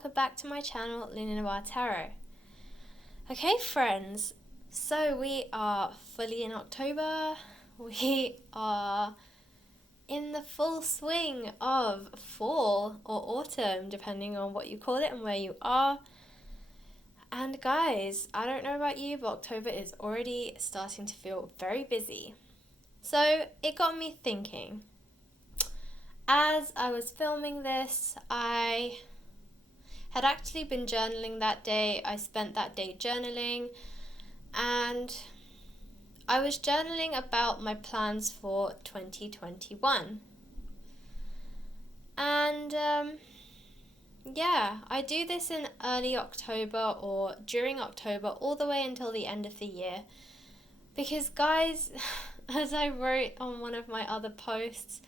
welcome back to my channel, Nouveau Tarot. Okay friends, so we are fully in October. We are in the full swing of fall or autumn, depending on what you call it and where you are. And guys, I don't know about you, but October is already starting to feel very busy. So it got me thinking. As I was filming this, I had actually been journaling that day. I spent that day journaling, and I was journaling about my plans for 2021. And I do this in early October or during October all the way until the end of the year. Because guys, as I wrote on one of my other posts,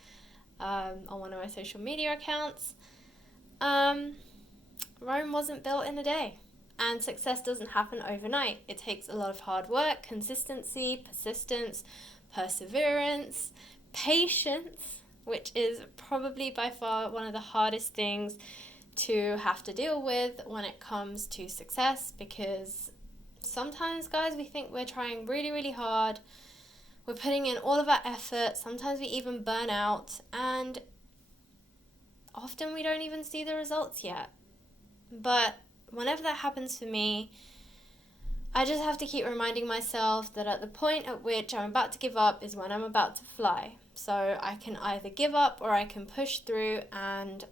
on one of my social media accounts, Rome wasn't built in a day, and success doesn't happen overnight. It takes a lot of hard work, consistency, persistence, perseverance, patience, which is probably by far one of the hardest things to have to deal with when it comes to success, because sometimes, guys, we think we're trying really, really hard. We're putting in all of our effort. Sometimes we even burn out, and often we don't even see the results yet. But whenever that happens for me, I just have to keep reminding myself that at the point at which I'm about to give up is when I'm about to fly. So I can either give up or I can push through and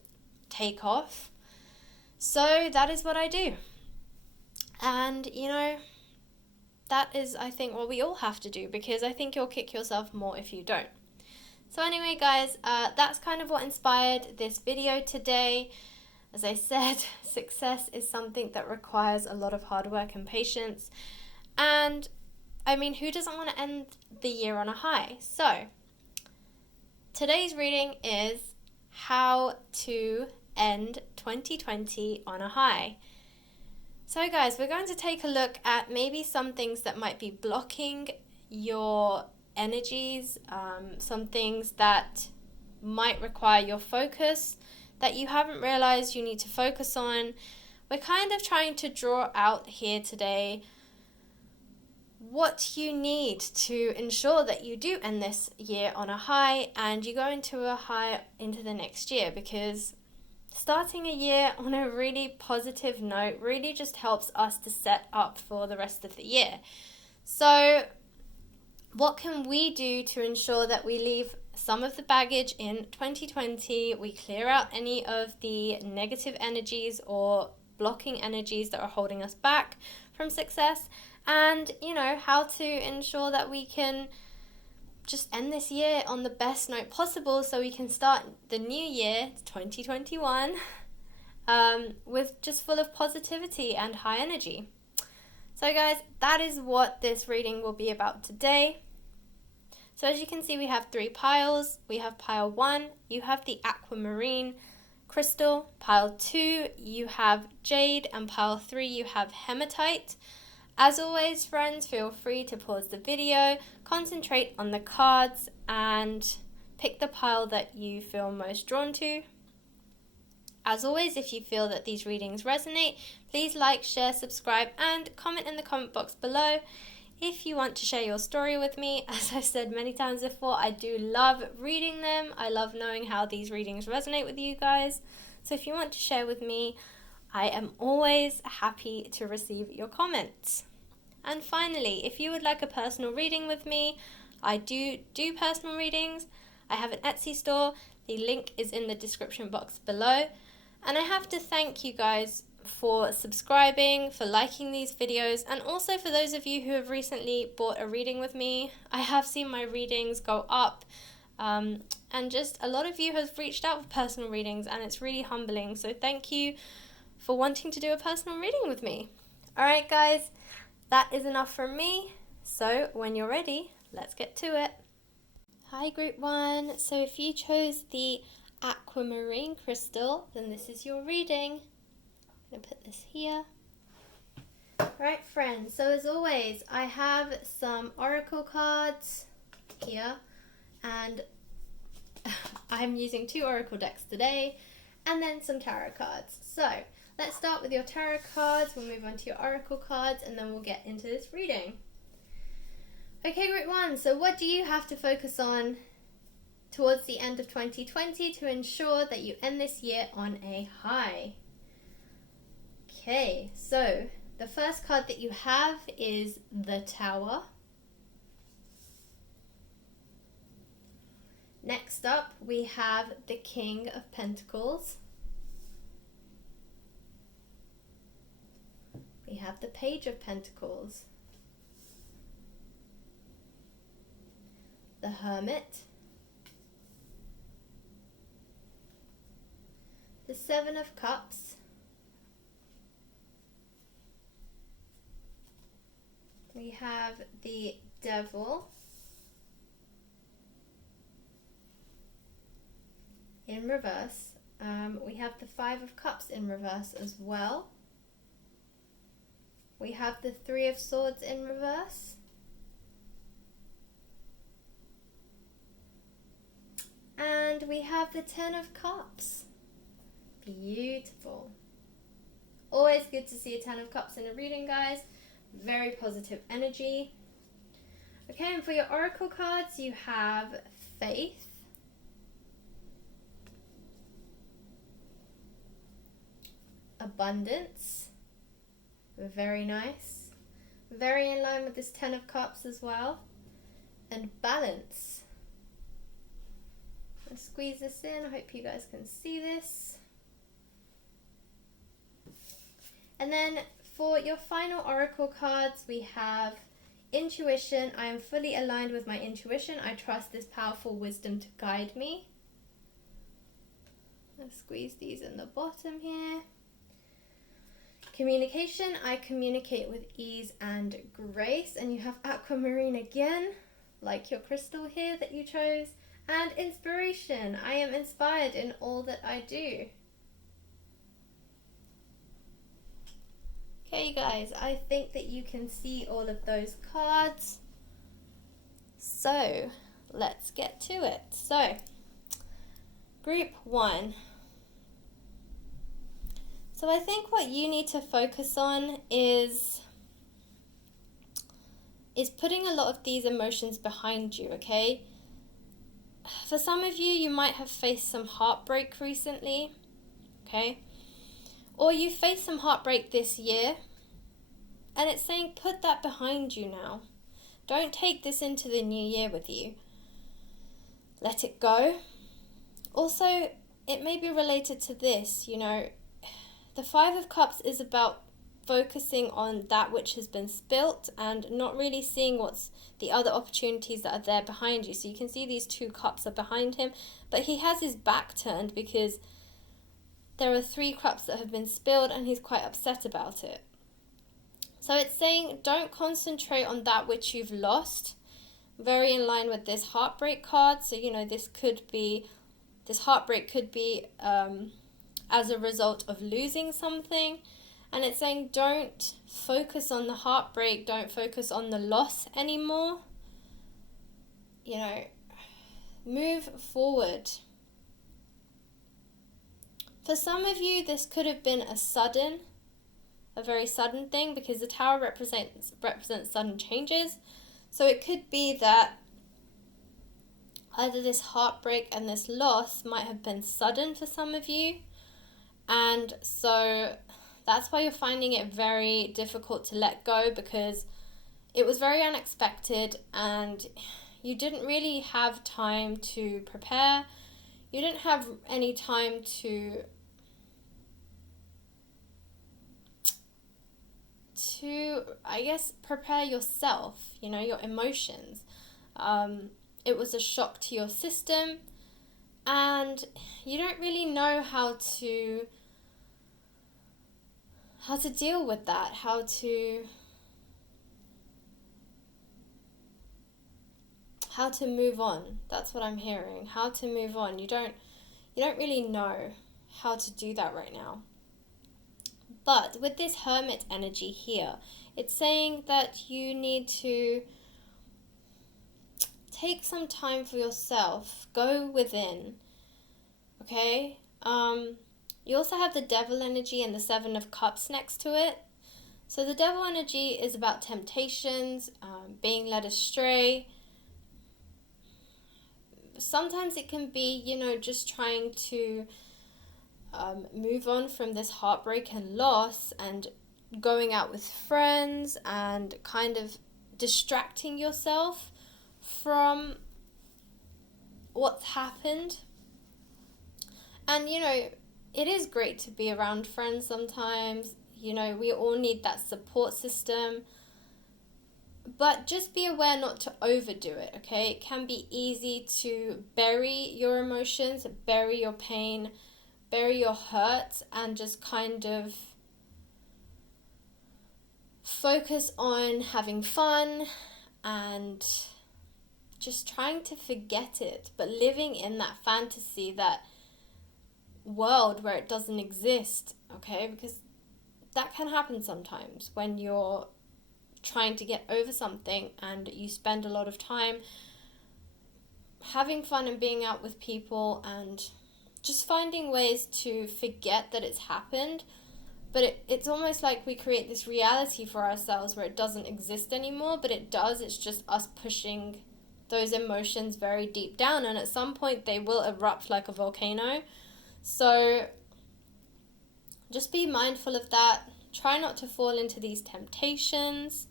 take off. So that is what I do. And, that is, I think, what we all have to do, because I think you'll kick yourself more if you don't. So anyway, guys, that's kind of what inspired this video today. As I said, success is something that requires a lot of hard work and patience. And, I mean, who doesn't want to end the year on a high? So, today's reading is how to end 2020 on a high. So, guys, we're going to take a look at maybe some things that might be blocking your energies, some things that might require your focus that you haven't realized you need to focus on. We're kind of trying to draw out here today what you need to ensure that you do end this year on a high and you go into a high into the next year, because starting a year on a really positive note really just helps us to set up for the rest of the year. So what can we do to ensure that we leave some of the baggage in 2020, we clear out any of the negative energies or blocking energies that are holding us back from success, and how to ensure that we can just end this year on the best note possible so we can start the new year 2021 with just full of positivity and high energy. So guys, that is what this reading will be about today. So as you can see, we have 3 piles. We have pile 1, you have the aquamarine crystal. Pile 2, you have jade. And pile 3, you have hematite. As always, friends, feel free to pause the video, concentrate on the cards, and pick the pile that you feel most drawn to. As always, if you feel that these readings resonate, please like, share, subscribe, and comment in the comment box below. If you want to share your story with me, as I've said many times before, I do love reading them. I love knowing how these readings resonate with you guys. So if you want to share with me, I am always happy to receive your comments. And finally, if you would like a personal reading with me, I do personal readings. I have an Etsy store. The link is in the description box below. And I have to thank you guys for subscribing, for liking these videos, and also for those of you who have recently bought a reading with me. I have seen my readings go up, and just a lot of you have reached out for personal readings, and it's really humbling. So thank you for wanting to do a personal reading with me. Alright guys, that is enough from me. So when you're ready, let's get to it. Hi Group 1, so if you chose the aquamarine crystal, then this is your reading. I'm going to put this here. Right friends, so as always, I have some oracle cards here, and I'm using 2 oracle decks today, and then some tarot cards. So let's start with your tarot cards. We'll move on to your oracle cards, and then we'll get into this reading. Okay, group 1. So what do you have to focus on towards the end of 2020 to ensure that you end this year on a high? Okay, so the first card that you have is the Tower. Next up, we have the King of Pentacles. We have the Page of Pentacles. The Hermit. The Seven of Cups. We have the Devil. In reverse. We have the Five of Cups in reverse as well. We have the Three of Swords in reverse. And we have the Ten of Cups. Beautiful. Always good to see a Ten of Cups in a reading, guys. Very positive energy. Okay, and for your oracle cards, you have Faith. Abundance. Very nice. Very in line with this Ten of Cups as well. And Balance. Let's squeeze this in. I hope you guys can see this. And then for your final oracle cards, we have Intuition. I am fully aligned with my intuition. I trust this powerful wisdom to guide me. Let's squeeze these in the bottom here. Communication. I communicate with ease and grace. And you have Aquamarine again, like your crystal here that you chose. And Inspiration. I am inspired in all that I do. Okay, you guys, I think that you can see all of those cards. So, let's get to it. So, group 1. So I think what you need to focus on is putting a lot of these emotions behind you, okay? For some of you, you might have faced some heartbreak recently, okay? Or you faced some heartbreak this year, and it's saying put that behind you now. Don't take this into the new year with you. Let it go. Also, it may be related to this, you know, the Five of Cups is about focusing on that which has been spilt and not really seeing what's the other opportunities that are there behind you. So you can see these 2 cups are behind him, but he has his back turned because there are 3 cups that have been spilled and he's quite upset about it. So it's saying don't concentrate on that which you've lost. Very in line with this heartbreak card. So, you know, this heartbreak could be as a result of losing something. And it's saying don't focus on the heartbreak, don't focus on the loss anymore. You know, move forward. For some of you, this could have been a very sudden thing, because the Tower represents sudden changes. So it could be that either this heartbreak and this loss might have been sudden for some of you. And so that's why you're finding it very difficult to let go, because it was very unexpected and you didn't really have time to prepare. You didn't have any time to I guess, prepare yourself, you know, your emotions. It was a shock to your system, and you don't really know how to deal with that, how to move on. That's what I'm hearing. How to move on. You don't really know how to do that right now. But with this Hermit energy here, it's saying that you need to take some time for yourself. Go within. Okay? You also have the devil energy and the Seven of Cups next to it. So the devil energy is about temptations, being led astray. Sometimes it can be, just trying to move on from this heartbreak and loss and going out with friends and kind of distracting yourself from what's happened. And, it is great to be around friends sometimes. We all need that support system. But just be aware not to overdo it, okay? It can be easy to bury your emotions, bury your pain, bury your hurt, and just kind of focus on having fun and just trying to forget it, but living in that fantasy, that world where it doesn't exist, okay? Because that can happen sometimes when you're trying to get over something and you spend a lot of time having fun and being out with people and just finding ways to forget that it's happened. But it's almost like we create this reality for ourselves where it doesn't exist anymore, but it does. It's just us pushing those emotions very deep down, and at some point they will erupt like a volcano. So just be mindful of that. Try not to fall into these temptations.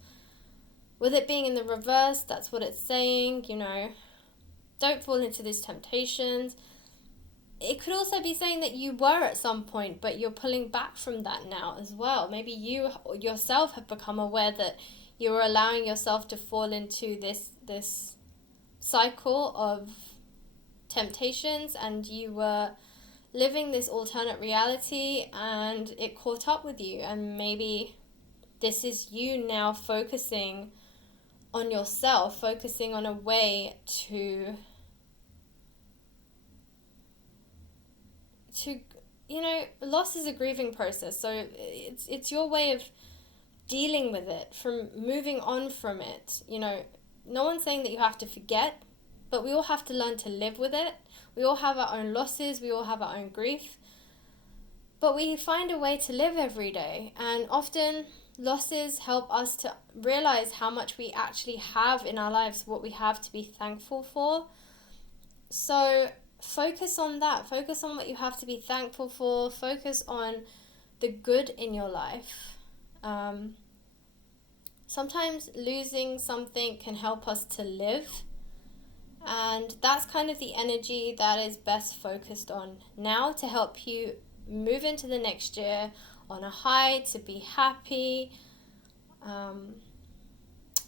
With it being in the reverse, that's what it's saying, don't fall into these temptations. It could also be saying that you were at some point, but you're pulling back from that now as well. Maybe you yourself have become aware that you are allowing yourself to fall into this cycle of temptations, and you were living this alternate reality and it caught up with you, and maybe this is you now focusing on yourself, focusing on a way to loss is a grieving process, so it's your way of dealing with it, from moving on from it. No one's saying that you have to forget, but we all have to learn to live with it. We all have our own losses, we all have our own grief, but we find a way to live every day, and often losses help us to realize how much we actually have in our lives, what we have to be thankful for. So focus on that. Focus on what you have to be thankful for. Focus on the good in your life. Sometimes losing something can help us to live. And that's kind of the energy that is best focused on now to help you move into the next year on a high, to be happy.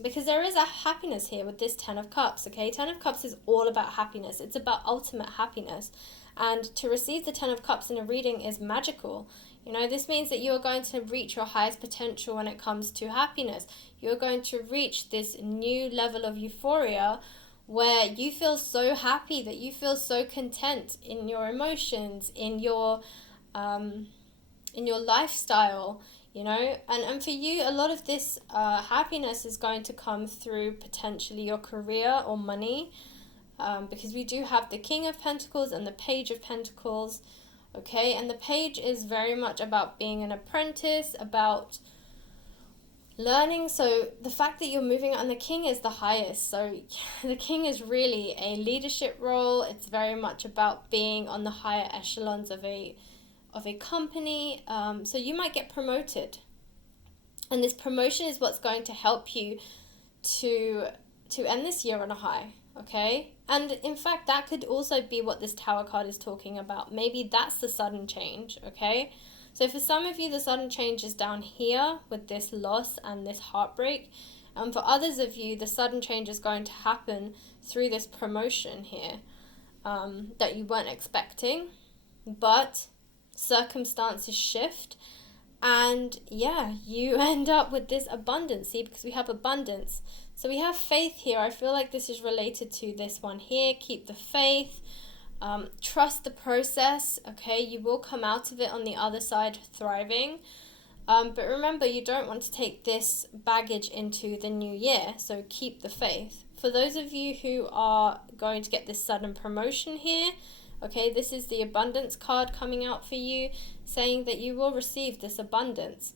Because there is a happiness here with this Ten of Cups, okay? Ten of Cups is all about happiness. It's about ultimate happiness. And to receive the Ten of Cups in a reading is magical. This means that you are going to reach your highest potential when it comes to happiness. You're going to reach this new level of euphoria where you feel so happy, that you feel so content in your emotions, in your lifestyle, and for you, a lot of this happiness is going to come through potentially your career or money, because we do have the King of Pentacles and the Page of Pentacles, okay? And the Page is very much about being an apprentice, about learning. So the fact that you're moving on, the King is the highest, so the King is really a leadership role. It's very much about being on the higher echelons of a company, so you might get promoted, and this promotion is what's going to help you to end this year on a high, okay? And in fact, that could also be what this Tower card is talking about. Maybe that's the sudden change, okay? So for some of you, the sudden change is down here with this loss and this heartbreak, and for others of you, the sudden change is going to happen through this promotion here, that you weren't expecting, but circumstances shift, and you end up with this abundance. See, because we have abundance, so we have faith here. I feel like this is related to this one here. Keep the faith, trust the process, okay? You will come out of it on the other side thriving, but remember, you don't want to take this baggage into the new year, so keep the faith. For those of you who are going to get this sudden promotion here, Okay, this is the abundance card coming out for you, saying that you will receive this abundance.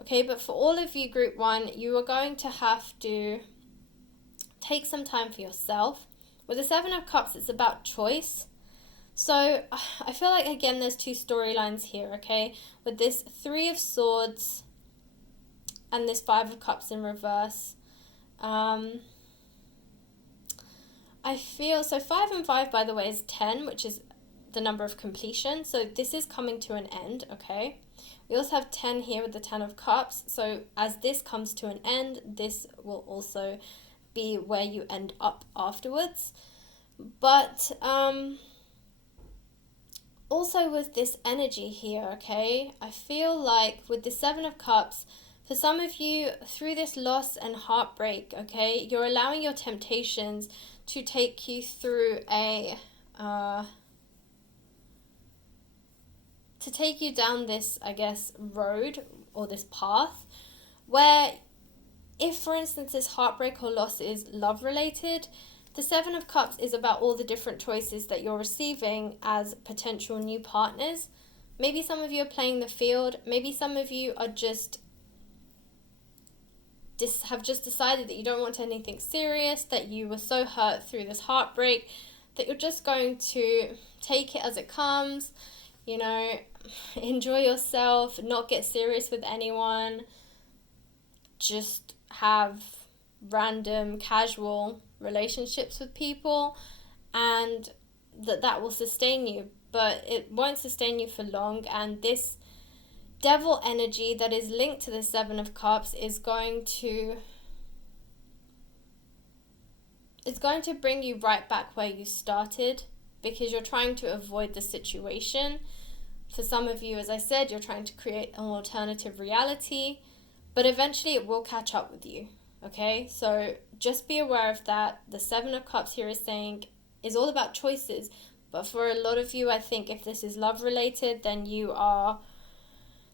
Okay, but for all of you, group 1, you are going to have to take some time for yourself. With the 7 of Cups, it's about choice. So I feel like, again, there's 2 storylines here, okay? With this 3 of Swords and this 5 of Cups in reverse. I feel, so 5 and 5, by the way, is 10, which is the number of completion. So this is coming to an end, okay? We also have 10 here with the 10 of Cups. So as this comes to an end, this will also be where you end up afterwards. But also with this energy here, okay, I feel like with the 7 of Cups, for some of you, through this loss and heartbreak, okay, you're allowing your temptations to take you through to take you down this, I guess, road or this path where, if for instance this heartbreak or loss is love related, the 7 of Cups is about all the different choices that you're receiving as potential new partners. Maybe some of you are playing the field. Maybe some of you are have just decided that you don't want anything serious, that you were so hurt through this heartbreak that you're just going to take it as it comes, you know, enjoy yourself, not get serious with anyone, just have random casual relationships with people, and that will sustain you, but it won't sustain you for long. And this devil energy that is linked to the 7 of Cups is going to bring you right back where you started, because you're trying to avoid the situation. For some of you, as I said, you're trying to create an alternative reality, but eventually it will catch up with you, okay? So just be aware of that. The 7 of Cups here is all about choices, but for a lot of you, I think if this is love related, then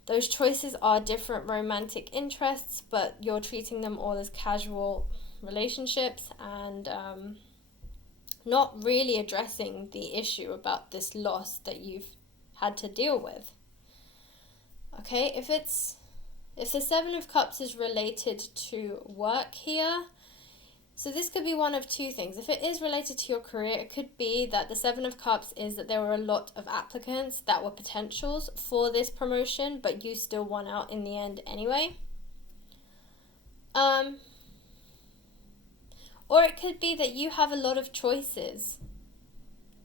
those choices are different romantic interests, but you're treating them all as casual relationships and not really addressing the issue about this loss that you've had to deal with. Okay, if the 7 of Cups is related to work here, so this could be one of 2 things. If it is related to your career, it could be that the 7 of Cups is that there were a lot of applicants that were potentials for this promotion, but you still won out in the end anyway. Or it could be that you have a lot of choices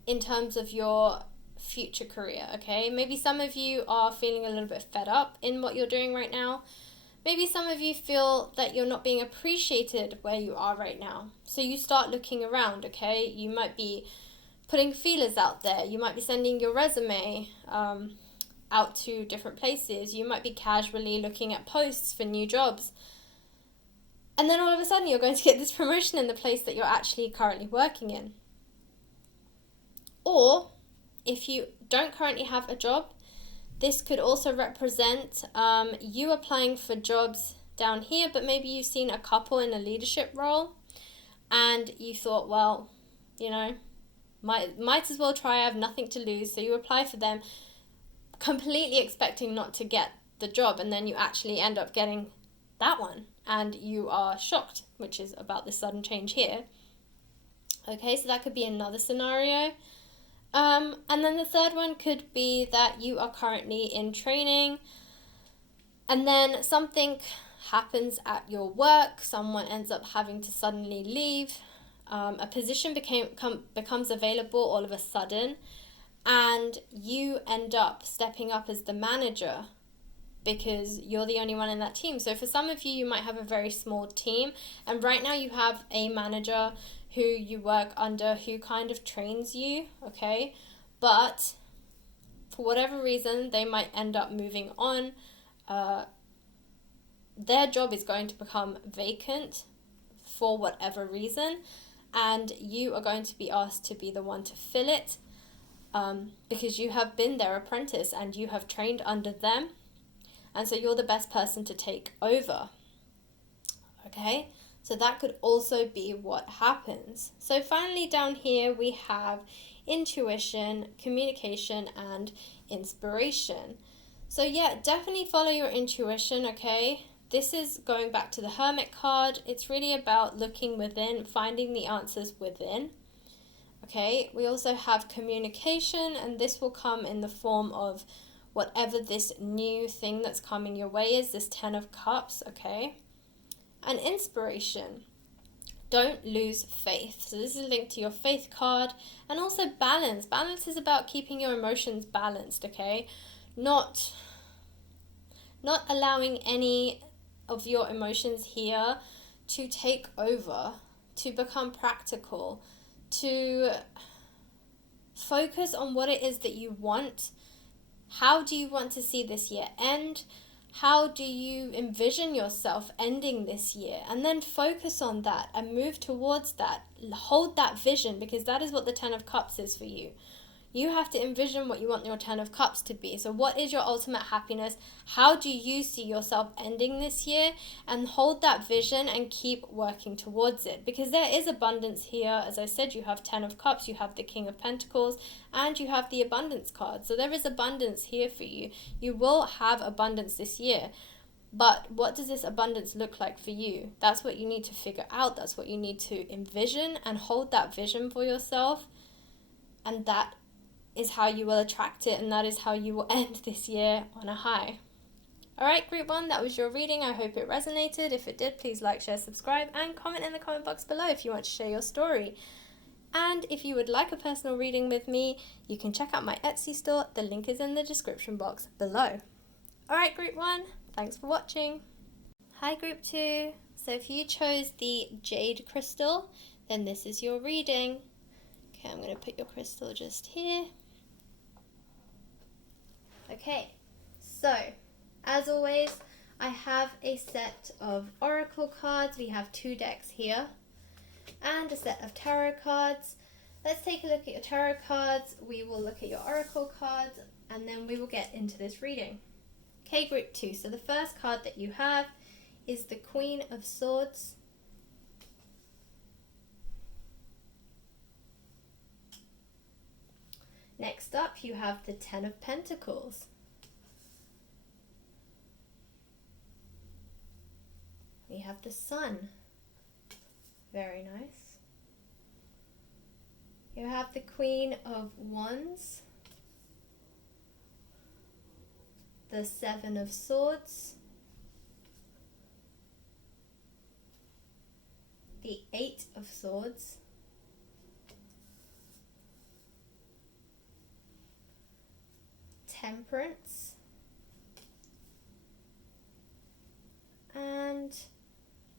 in terms of your future career, okay? Maybe some of you are feeling a little bit fed up in what you're doing right now. Maybe some of you feel that you're not being appreciated where you are right now. So you start looking around, okay? You might be putting feelers out there. You might be sending your resume out to different places. You might be casually looking at posts for new jobs. And then all of a sudden you're going to get this promotion in the place that you're actually currently working in. Or if you don't currently have a job, this could also represent you applying for jobs down here, but maybe you've seen a couple in a leadership role and you thought, well, you know, might as well try, I have nothing to lose. So you apply for them completely expecting not to get the job, and then you actually end up getting that one and you are shocked, which is about this sudden change here. Okay, so that could be another scenario. And then the third one could be that you are currently in training and then something happens at your work, someone ends up having to suddenly leave, a position becomes available all of a sudden, and you end up stepping up as the manager because you're the only one in that team. So for some of you, you might have a very small team, and right now you have a manager who you work under who kind of trains you, okay? But for whatever reason, they might end up moving on. Their job is going to become vacant for whatever reason, and you are going to be asked to be the one to fill it because you have been their apprentice and you have trained under them, and so you're the best person to take over, okay? So that could also be what happens. So finally down here we have intuition, communication, and inspiration. So yeah, definitely follow your intuition, okay? This is going back to the Hermit card. It's really about looking within, finding the answers within. Okay, we also have communication, and this will come in the form of whatever this new thing that's coming your way is, this 10 of Cups, okay? And inspiration. Don't lose faith. So this is linked to your faith card. And also balance. Balance is about keeping your emotions balanced, okay? Not allowing any of your emotions here to take over, to become practical, to focus on what it is that you want. How do you want to see this year end? How do you envision yourself ending this year? And then focus on that and move towards that. Hold that vision, because that is what the 10 of Cups is for you. You have to envision what you want your 10 of Cups to be. So what is your ultimate happiness? How do you see yourself ending this year? And hold that vision and keep working towards it. Because there is abundance here. As I said, you have 10 of Cups, you have the King of Pentacles, and you have the abundance card. So there is abundance here for you. You will have abundance this year. But what does this abundance look like for you? That's what you need to figure out. That's what you need to envision, and hold that vision for yourself. And that is how you will attract it, and that is how you will end this year on a high. Alright, group 1, that was your reading. I hope it resonated. If it did, please like, share, subscribe, and comment in the comment box below if you want to share your story. And if you would like a personal reading with me, you can check out my Etsy store. The link is in the description box below. Alright, group 1, thanks for watching. Hi, group 2. So if you chose the jade crystal, then this is your reading. Okay, I'm going to put your crystal just here. Okay, so as always, I have a set of oracle cards. We have 2 decks here and a set of tarot cards. Let's take a look at your tarot cards. We will look at your oracle cards, and then we will get into this reading. Okay, group 2. So the first card that you have is the Queen of Swords. Next up, you have the 10 of Pentacles. We have the Sun. Very nice. You have the Queen of Wands. The 7 of Swords. The 8 of Swords. Temperance, and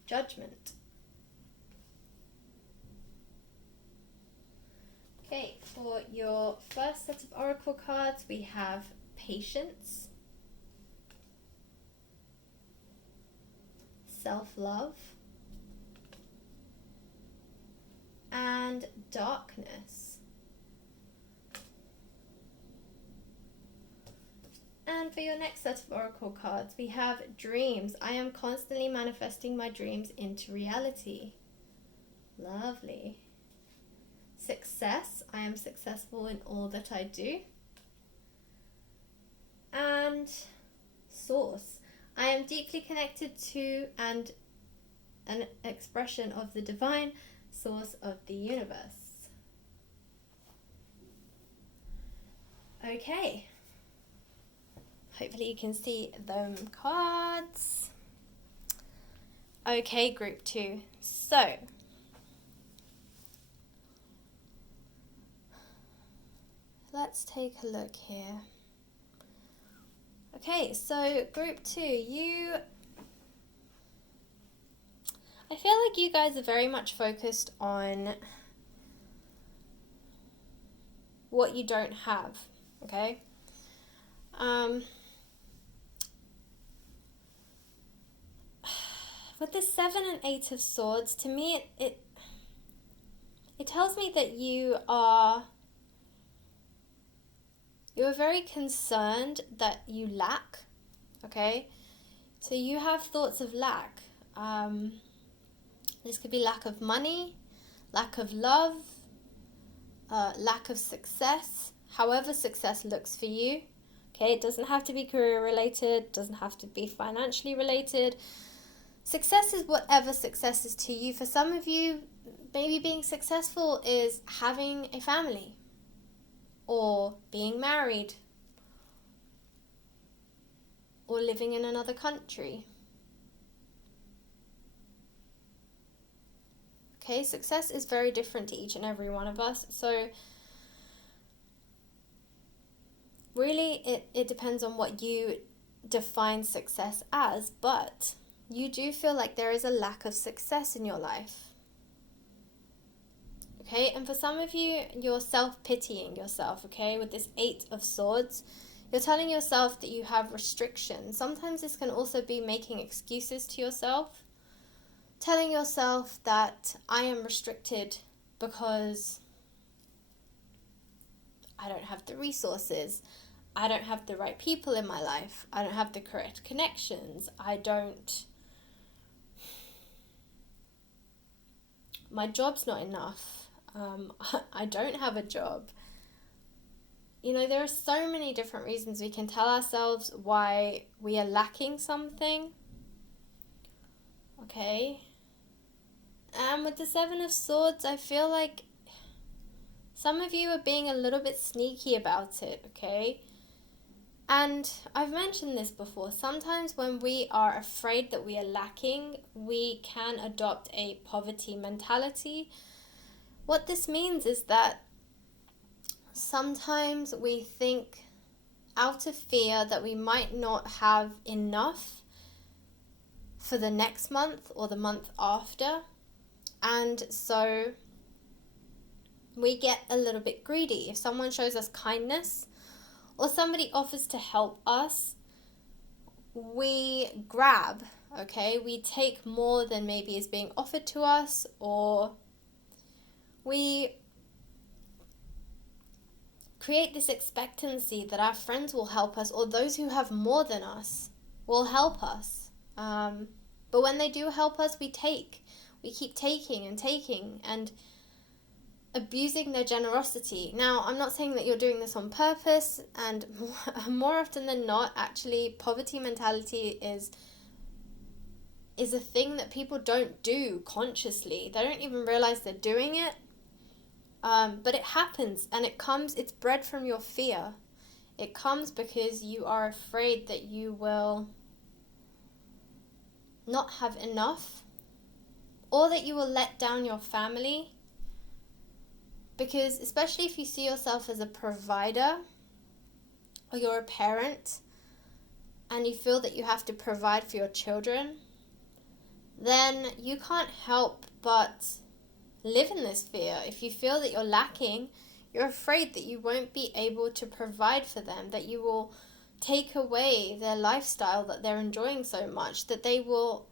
Judgment. Okay, for your first set of oracle cards, we have Patience, Self-Love, and Darkness. And for your next set of oracle cards, we have Dreams. I am constantly manifesting my dreams into reality. Lovely. Success. I am successful in all that I do. And Source. I am deeply connected to and an expression of the divine source of the universe. Okay. Hopefully you can see them cards. Okay, group 2. So, let's take a look here. Okay, so group 2, I feel like you guys are very much focused on what you don't have, okay? With the 7 and 8 of Swords, to me, it tells me that you are very concerned that you lack, okay? So you have thoughts of lack. This could be lack of money, lack of love, lack of success, however success looks for you. Okay, it doesn't have to be career related, doesn't have to be financially related. Success is whatever success is to you. For some of you, maybe being successful is having a family or being married or living in another country. Okay, success is very different to each and every one of us. So really, it depends on what you define success as, but you do feel like there is a lack of success in your life. Okay, and for some of you, you're self-pitying yourself, okay, with this 8 of Swords. You're telling yourself that you have restrictions. Sometimes this can also be making excuses to yourself, telling yourself that I am restricted because I don't have the resources, I don't have the right people in my life, I don't have the correct connections, my job's not enough, I don't have a job. You know, there are so many different reasons we can tell ourselves why we are lacking something. Okay? And with the 7 of Swords, I feel like some of you are being a little bit sneaky about it, okay? And I've mentioned this before. Sometimes when we are afraid that we are lacking, we can adopt a poverty mentality. What this means is that sometimes we think out of fear that we might not have enough for the next month or the month after. And so we get a little bit greedy. If someone shows us kindness or somebody offers to help us, we grab, okay? We take more than maybe is being offered to us, or we create this expectancy that our friends will help us, or those who have more than us will help us. But when they do help us, we take. We keep taking and abusing their generosity. Now, I'm not saying that you're doing this on purpose, and more often than not, actually, poverty mentality is a thing that people don't do consciously. They don't even realize they're doing it. But it happens, and it's bred from your fear. It comes because you are afraid that you will not have enough, or that you will let down your family. Because especially if you see yourself as a provider, or you're a parent, and you feel that you have to provide for your children, then you can't help but live in this fear. If you feel that you're lacking, you're afraid that you won't be able to provide for them, that you will take away their lifestyle that they're enjoying so much, that they will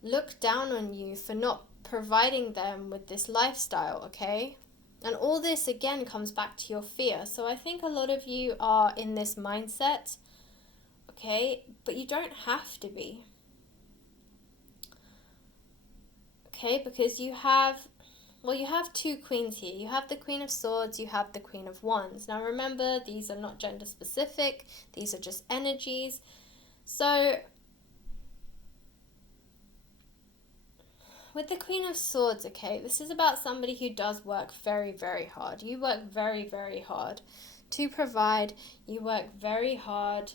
look down on you for not providing them with this lifestyle, okay? And all this again comes back to your fear. So I think a lot of you are in this mindset, okay? But you don't have to be. Okay, because you have 2 queens here. You have the Queen of Swords, you have the Queen of Wands. Now remember, these are not gender specific, these are just energies. So with the Queen of Swords, okay, this is about somebody who does work very, very hard. You work very, very hard to provide. You work very hard.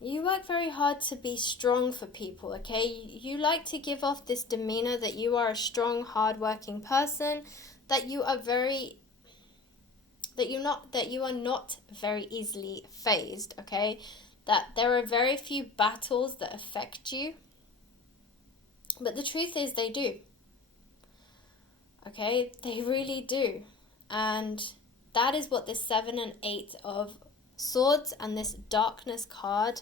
You work very hard to be strong for people, okay? You like to give off this demeanor that you are a strong, hard-working person, that you are not very easily fazed, okay? That there are very few battles that affect you. But the truth is they do. Okay? They really do. And that is what this 7 and 8 of Swords and this darkness card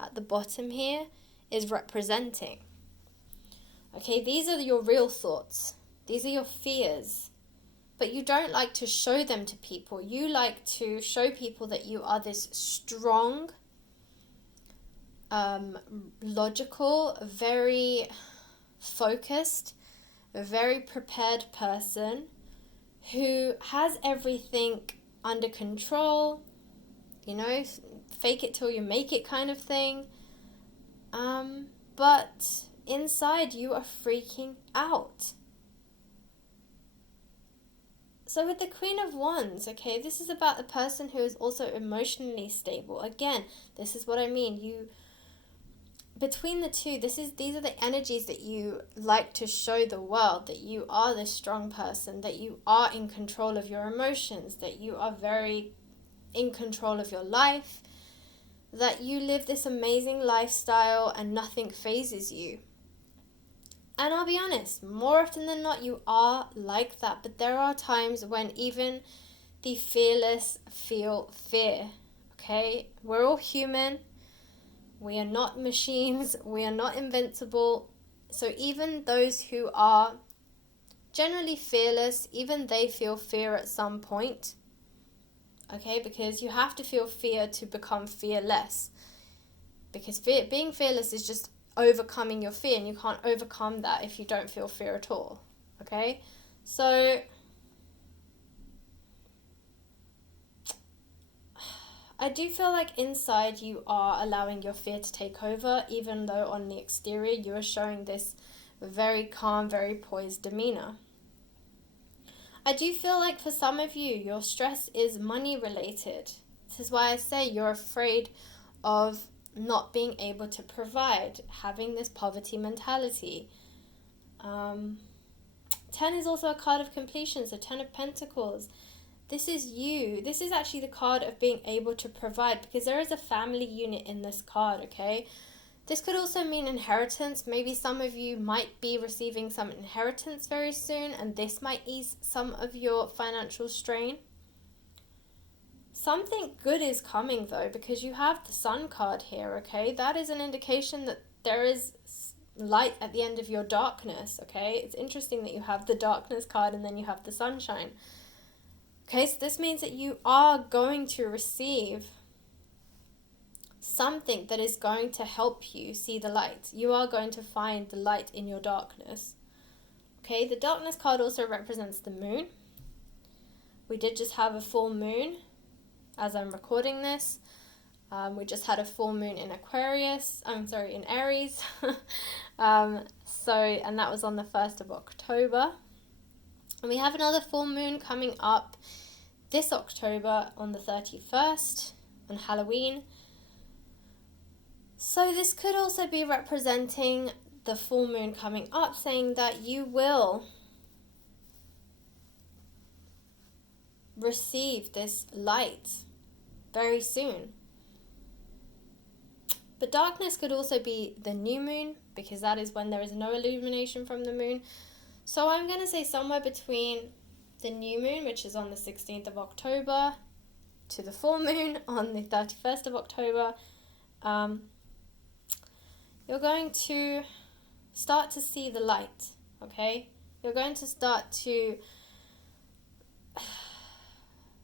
at the bottom here is representing. Okay, these are your real thoughts. These are your fears. But you don't like to show them to people. You like to show people that you are this strong, logical, very focused, a very prepared person who has everything under control, fake it till you make it kind of thing. But inside you are freaking out. So with the Queen of Wands, okay, this is about a person who is also emotionally stable. Again, this is what I mean. Between the two, these are the energies that you like to show the world, that you are this strong person, that you are in control of your emotions, that you are very in control of your life, that you live this amazing lifestyle and nothing phases you. And I'll be honest, more often than not, you are like that. But there are times when even the fearless feel fear, okay? We're all human. We are not machines. We are not invincible. So even those who are generally fearless, even they feel fear at some point, okay? Because you have to feel fear to become fearless. Because being fearless is just overcoming your fear, and you can't overcome that if you don't feel fear at all, okay? So I do feel like inside you are allowing your fear to take over, even though on the exterior you are showing this very calm, very poised demeanor. I do feel like for some of you, your stress is money related. This is why I say you're afraid of not being able to provide, having this poverty mentality. 10 is also a card of completion, so 10 of Pentacles. This is you. This is actually the card of being able to provide, because there is a family unit in this card, okay? This could also mean inheritance. Maybe some of you might be receiving some inheritance very soon, and this might ease some of your financial strain. Something good is coming though, because you have the Sun card here, okay? That is an indication that there is light at the end of your darkness, okay? It's interesting that you have the darkness card and then you have the sunshine. Okay, so this means that you are going to receive something that is going to help you see the light. You are going to find the light in your darkness. Okay, the darkness card also represents the moon. We did just have a full moon as I'm recording this. We just had a full moon in in Aries. And that was on the 1st of October. And we have another full moon coming up this October on the 31st, on Halloween. So this could also be representing the full moon coming up, saying that you will receive this light very soon. But darkness could also be the new moon, because that is when there is no illumination from the moon. So I'm going to say somewhere between the new moon, which is on the 16th of October, to the full moon on the 31st of October, you're going to start to see the light, okay? You're going to start to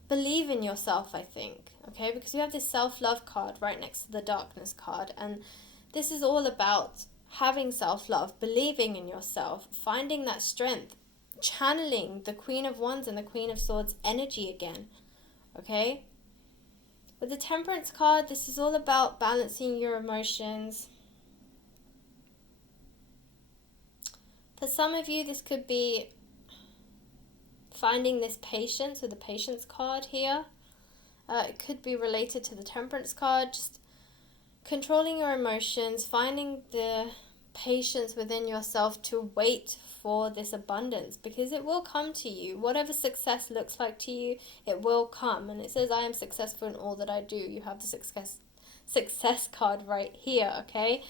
believe in yourself, I think, okay? Because you have this self-love card right next to the darkness card, and this is all about having self-love, believing in yourself, finding that strength, channeling the Queen of Wands and the Queen of Swords energy again, okay? With the Temperance card, this is all about balancing your emotions. For some of you, this could be finding this patience with the Patience card here. It could be related to the Temperance card, just controlling your emotions, finding the patience within yourself to wait for this abundance, because it will come to you. Whatever success looks like to you, it will come. And it says, I am successful in all that I do. You have the success card right here, okay?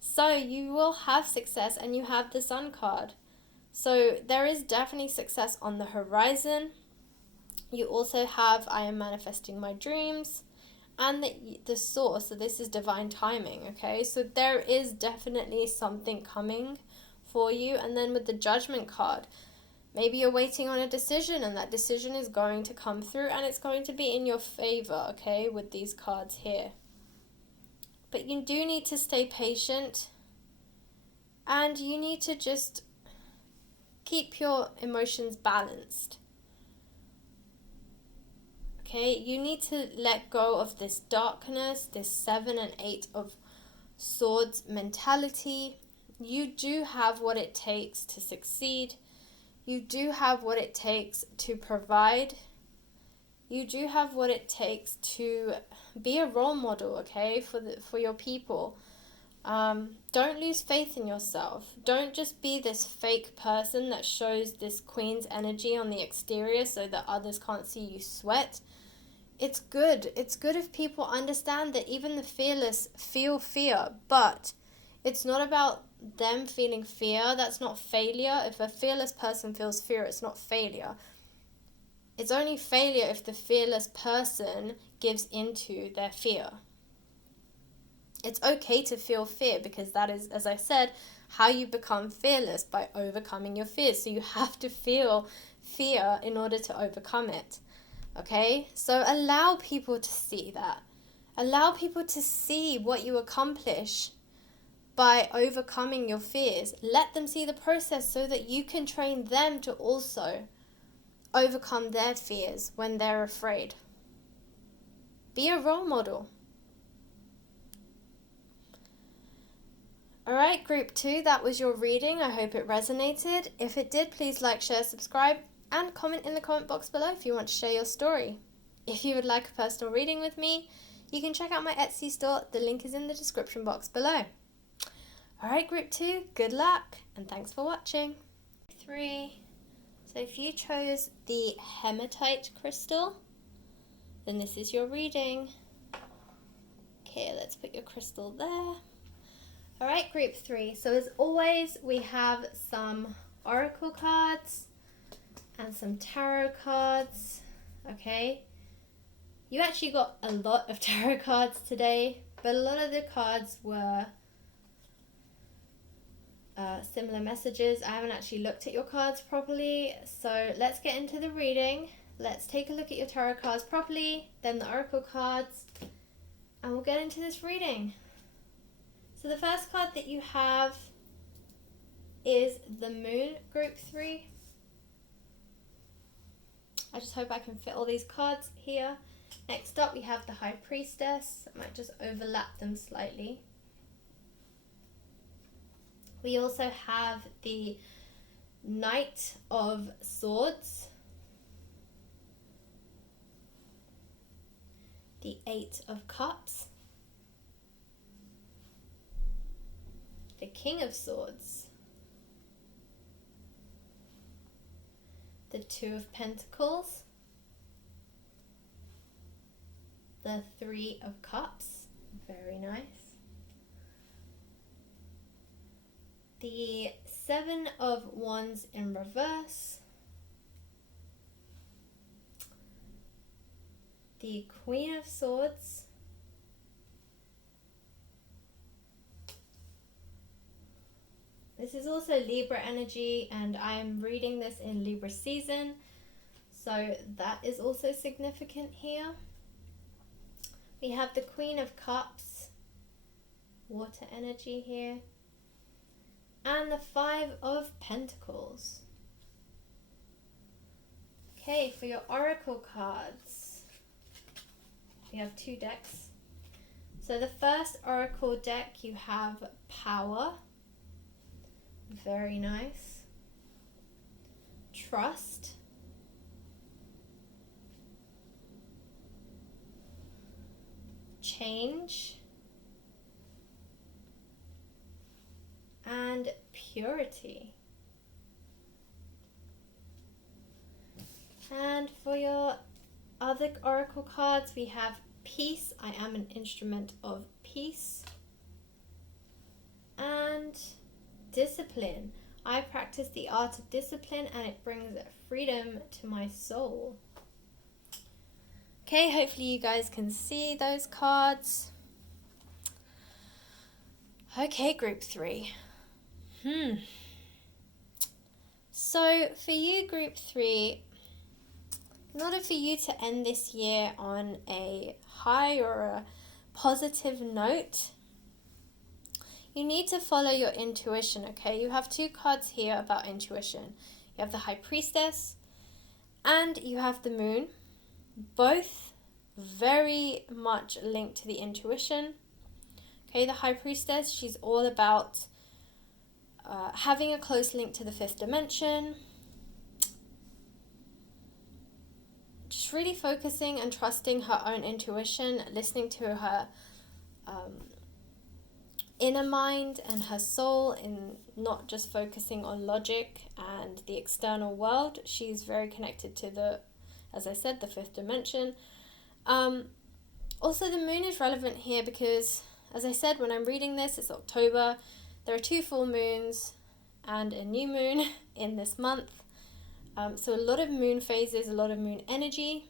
So you will have success, and you have the Sun card. So there is definitely success on the horizon. You also have, I am manifesting my dreams, and the source. So this is divine timing, okay? So there is definitely something coming for you. And then with the Judgment card, maybe you're waiting on a decision, and that decision is going to come through, and it's going to be in your favor, okay, with these cards here. But you do need to stay patient, and you need to just keep your emotions balanced. Okay, you need to let go of this darkness, this 7 and 8 of Swords mentality. You do have what it takes to succeed. You do have what it takes to provide. You do have what it takes to be a role model, okay, for your people. Don't lose faith in yourself. Don't just be this fake person that shows this queen's energy on the exterior so that others can't see you sweat. It's good. It's good if people understand that even the fearless feel fear, but it's not about them feeling fear. That's not failure. If a fearless person feels fear, it's not failure. It's only failure if the fearless person gives into their fear. It's okay to feel fear because that is, as I said, how you become fearless, by overcoming your fears. So you have to feel fear in order to overcome it. Okay, so allow people to see that. Allow people to see what you accomplish by overcoming your fears. Let them see the process so that you can train them to also overcome their fears when they're afraid. Be a role model. Alright, group 2, that was your reading. I hope it resonated. If it did, please like, share, subscribe, and comment in the comment box below if you want to share your story. If you would like a personal reading with me, you can check out my Etsy store. The link is in the description box below. Alright, group 2, good luck, and thanks for watching. 3. So if you chose the hematite crystal, then this is your reading. Okay, let's put your crystal there. Alright, group 3. So as always, we have some oracle cards and some tarot cards. Okay, you actually got a lot of tarot cards today, but a lot of the cards were similar messages. I haven't actually looked at your cards properly, so let's get into the reading. Let's take a look at your tarot cards properly, then the oracle cards, and we'll get into this reading. So the first card that you have is the Moon, group 3. I just hope I can fit all these cards here. Next up we have the High Priestess. I might just overlap them slightly. We also have the Knight of Swords, the 8 of Cups, the King of Swords, the 2 of Pentacles, the 3 of Cups, very nice, the 7 of Wands in reverse, the Queen of Swords, this is also Libra energy, and I'm reading this in Libra season, so that is also significant here. We have the Queen of Cups, water energy here, and the 5 of Pentacles. Okay, for your oracle cards, we have 2 decks. So the first oracle deck, you have Power, very nice, Trust, Change, and Purity. And for your other oracle cards, we have Peace, I am an instrument of peace, and Discipline, I practice the art of discipline and it brings freedom to my soul. Okay, hopefully you guys can see those cards. Okay, group 3. So for you, group 3, in order for you to end this year on a high or a positive note, you need to follow your intuition, okay? You have 2 cards here about intuition. You have the High Priestess and you have the Moon, both very much linked to the intuition. Okay, the High Priestess, she's all about having a close link to the fifth dimension, just really focusing and trusting her own intuition, listening to her inner mind and her soul, in not just focusing on logic and the external world. She's very connected to the, as I said, the fifth dimension. Also, the Moon is relevant here because, as I said, when I'm reading this, it's October. There are 2 full moons and a new moon in this month. So a lot of moon phases, a lot of moon energy.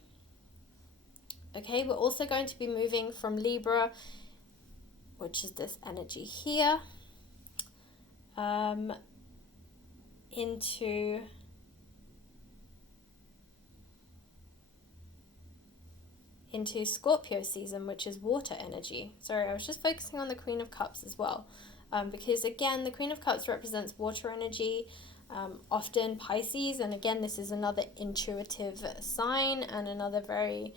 Okay, we're also going to be moving from Libra, which is this energy here, into Scorpio season, which is water energy. Sorry, I was just focusing on the Queen of Cups as well, because again, the Queen of Cups represents water energy, often Pisces, and again, this is another intuitive sign and another very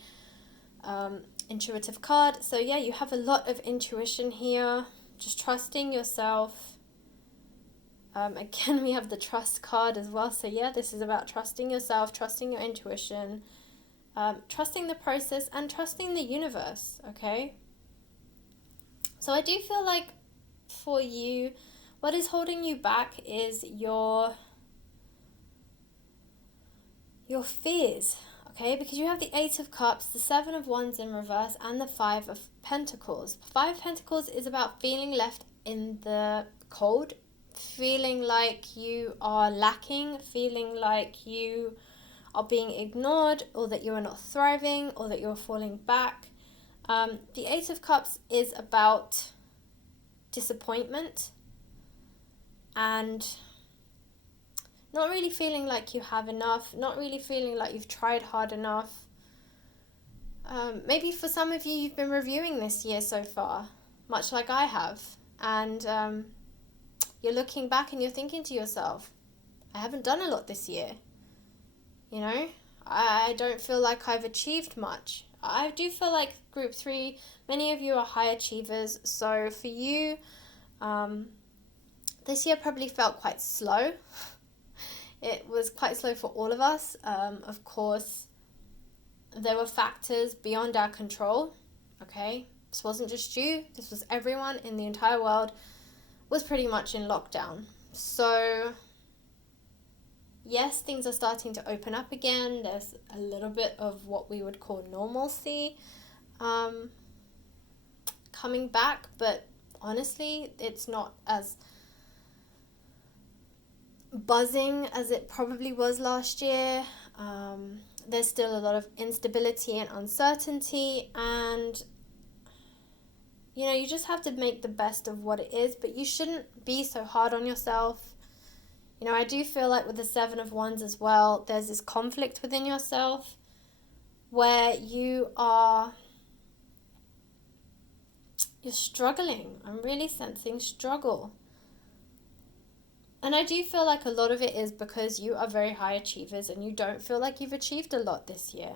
intuitive card. So yeah, you have a lot of intuition here, just trusting yourself. Again, we have the trust card as well. So yeah, this is about trusting yourself, trusting your intuition, trusting the process, and trusting the universe. Okay, so I do feel like for you, what is holding you back is your fears. Okay, because you have the 8 of Cups, the 7 of Wands in reverse, and the 5 of Pentacles. 5 of Pentacles is about feeling left in the cold, feeling like you are lacking, feeling like you are being ignored, or that you are not thriving, or that you're falling back. The 8 of Cups is about disappointment and not really feeling like you have enough, not really feeling like you've tried hard enough. Maybe for some of you, you've been reviewing this year so far, much like I have, and you're looking back and you're thinking to yourself, I haven't done a lot this year. You know, I don't feel like I've achieved much. I do feel like Group 3, many of you are high achievers, so for you, this year probably felt quite slow. It was quite slow for all of us. Of course, there were factors beyond our control, okay? This wasn't just you. This was everyone in the entire world was pretty much in lockdown. So, yes, things are starting to open up again. There's a little bit of what we would call normalcy coming back, but honestly, it's not as buzzing as it probably was last year. There's still a lot of instability and uncertainty, and you know, you just have to make the best of what it is, but you shouldn't be so hard on yourself. You know, I do feel like with the 7 of Wands as well, there's this conflict within yourself where you're struggling. I'm really sensing struggle. And I do feel like a lot of it is because you are very high achievers and you don't feel like you've achieved a lot this year.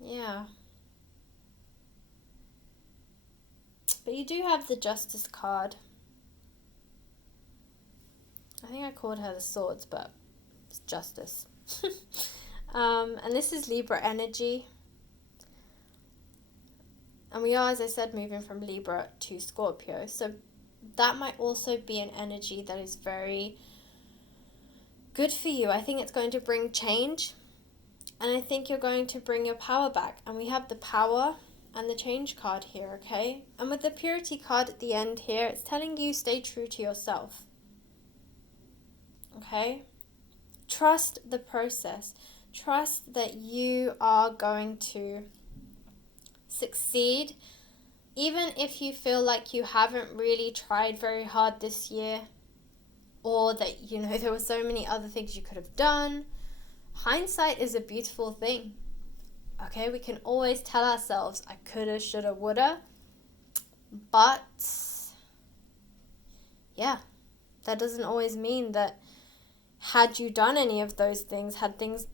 Yeah. But you do have the Justice card. I think I called her the Swords, but it's Justice. And this is Libra energy. And we are, as I said, moving from Libra to Scorpio. So that might also be an energy that is very good for you. I think it's going to bring change. And I think you're going to bring your power back. And we have the Power and the Change card here, okay? And with the Purity card at the end here, it's telling you stay true to yourself. Okay? Trust the process. Trust that you are going to succeed, even if you feel like you haven't really tried very hard this year, or that, you know, there were so many other things you could have done. Hindsight is a beautiful thing. Okay, we can always tell ourselves, I coulda, shoulda, woulda. But yeah, that doesn't always mean that had you done any of those things, had things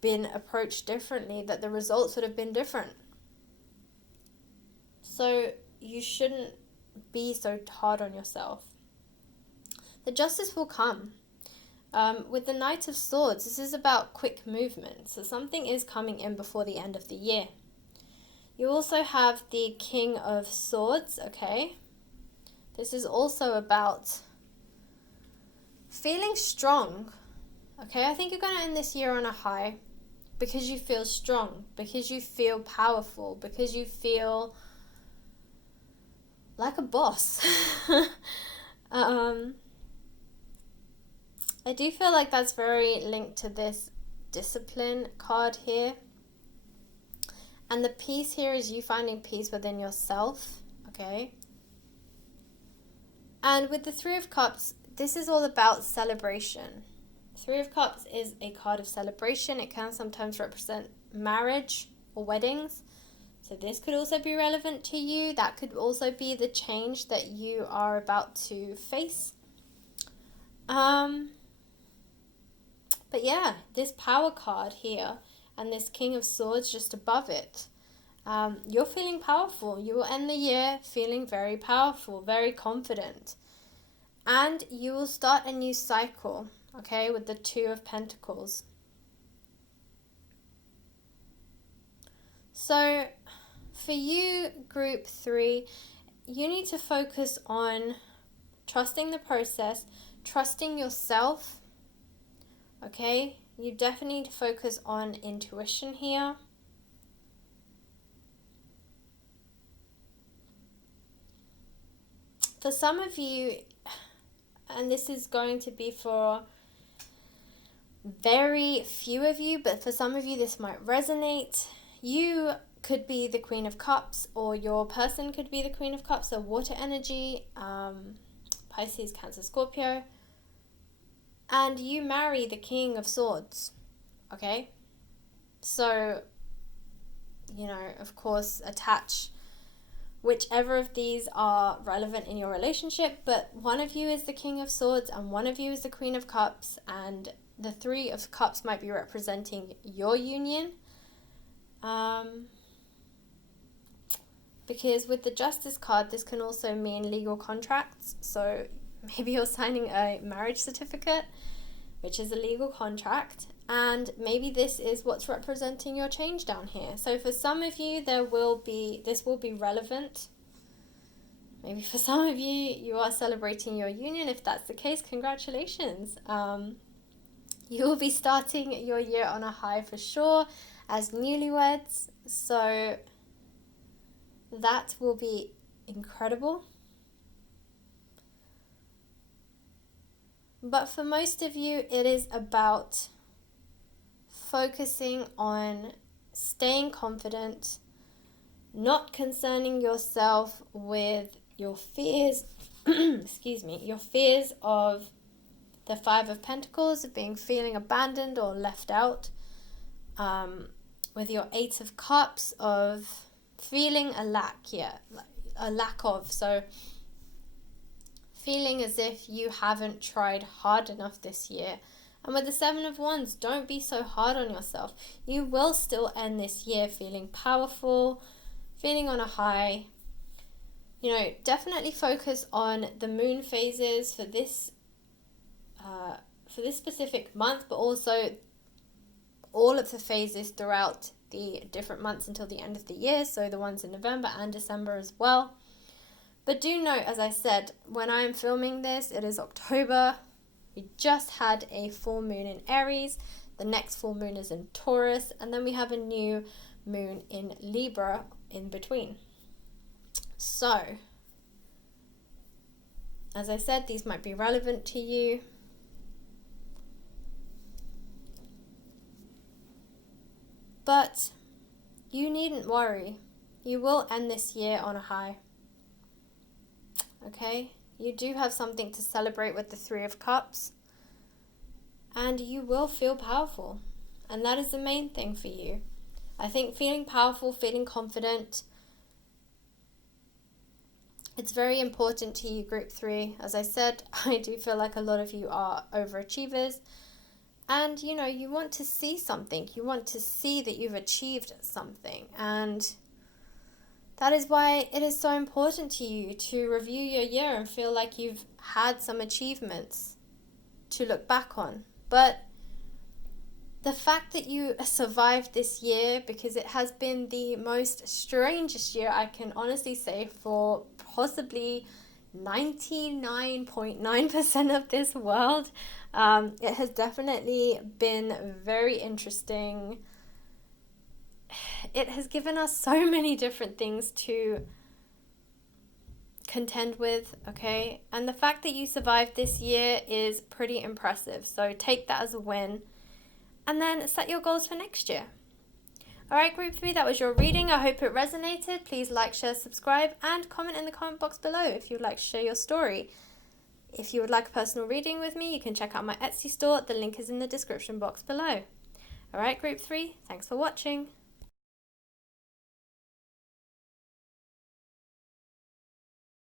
been approached differently, that the results would have been different. So you shouldn't be so hard on yourself. The justice will come. With the Knight of Swords, this is about quick movement. So something is coming in before the end of the year. You also have the King of Swords, okay? This is also about feeling strong, okay? I think you're going to end this year on a high because you feel strong, because you feel powerful, because you feel like a boss. I do feel like that's very linked to this discipline card here. And the peace here is you finding peace within yourself, okay? And with the Three of Cups, this is all about celebration. Three of Cups is a card of celebration. It can sometimes represent marriage or weddings. So this could also be relevant to you. That could also be the change that you are about to face. But yeah, this Power card here and this King of Swords just above it. You're feeling powerful. You will end the year feeling very powerful, very confident. And you will start a new cycle, okay, with the Two of Pentacles. So for you, Group 3, you need to focus on trusting the process, trusting yourself, okay? You definitely need to focus on intuition here. For some of you, and this is going to be for very few of you, but for some of you this might resonate. You could be the Queen of Cups, or your person could be the Queen of Cups, so water energy, Pisces, Cancer, Scorpio. And you marry the King of Swords, okay? So, of course, attach whichever of these are relevant in your relationship, but one of you is the King of Swords and one of you is the Queen of Cups, and the Three of Cups might be representing your union. Because with the Justice card, this can also mean legal contracts. So maybe you're signing a marriage certificate, which is a legal contract, and maybe this is what's representing your change down here. So for some of you, this will be relevant. Maybe for some of you, you are celebrating your union. If that's the case, congratulations. You will be starting your year on a high for sure as newlyweds. So that will be incredible. But for most of you, it is about focusing on staying confident, not concerning yourself with your fears, your fears of the Five of Pentacles, of feeling abandoned or left out, with your Eight of Cups, of feeling a lack, so feeling as if you haven't tried hard enough this year. And with the Seven of Wands, don't be so hard on yourself. You will still end this year feeling powerful, feeling on a high. Definitely focus on the moon phases for this specific month, but also all of the phases throughout the different months until the end of the year, so the ones in November and December as well. But do note, as I said, when I am filming this, it is October. We just had a full moon in Aries. The next full moon is in Taurus. And then we have a new moon in Libra in between. So, as I said, these might be relevant to you. But you needn't worry. You will end this year on a high. Okay? You do have something to celebrate with the Three of Cups. And you will feel powerful. And that is the main thing for you. I think feeling powerful, feeling confident, it's very important to you, Group 3. As I said, I do feel like a lot of you are overachievers. And, you want to see something. You want to see that you've achieved something. And that is why it is so important to you to review your year and feel like you've had some achievements to look back on. But the fact that you survived this year, because it has been the most strangest year, I can honestly say, for possibly 99.9% of this world. It has definitely been very interesting. It has given us so many different things to contend with, okay? And the fact that you survived this year is pretty impressive. So take that as a win. And then set your goals for next year. Alright, Group 3, that was your reading. I hope it resonated. Please like, share, subscribe, and comment in the comment box below if you'd like to share your story. If you would like a personal reading with me, you can check out my Etsy store. The link is in the description box below. Alright, Group 3, thanks for watching.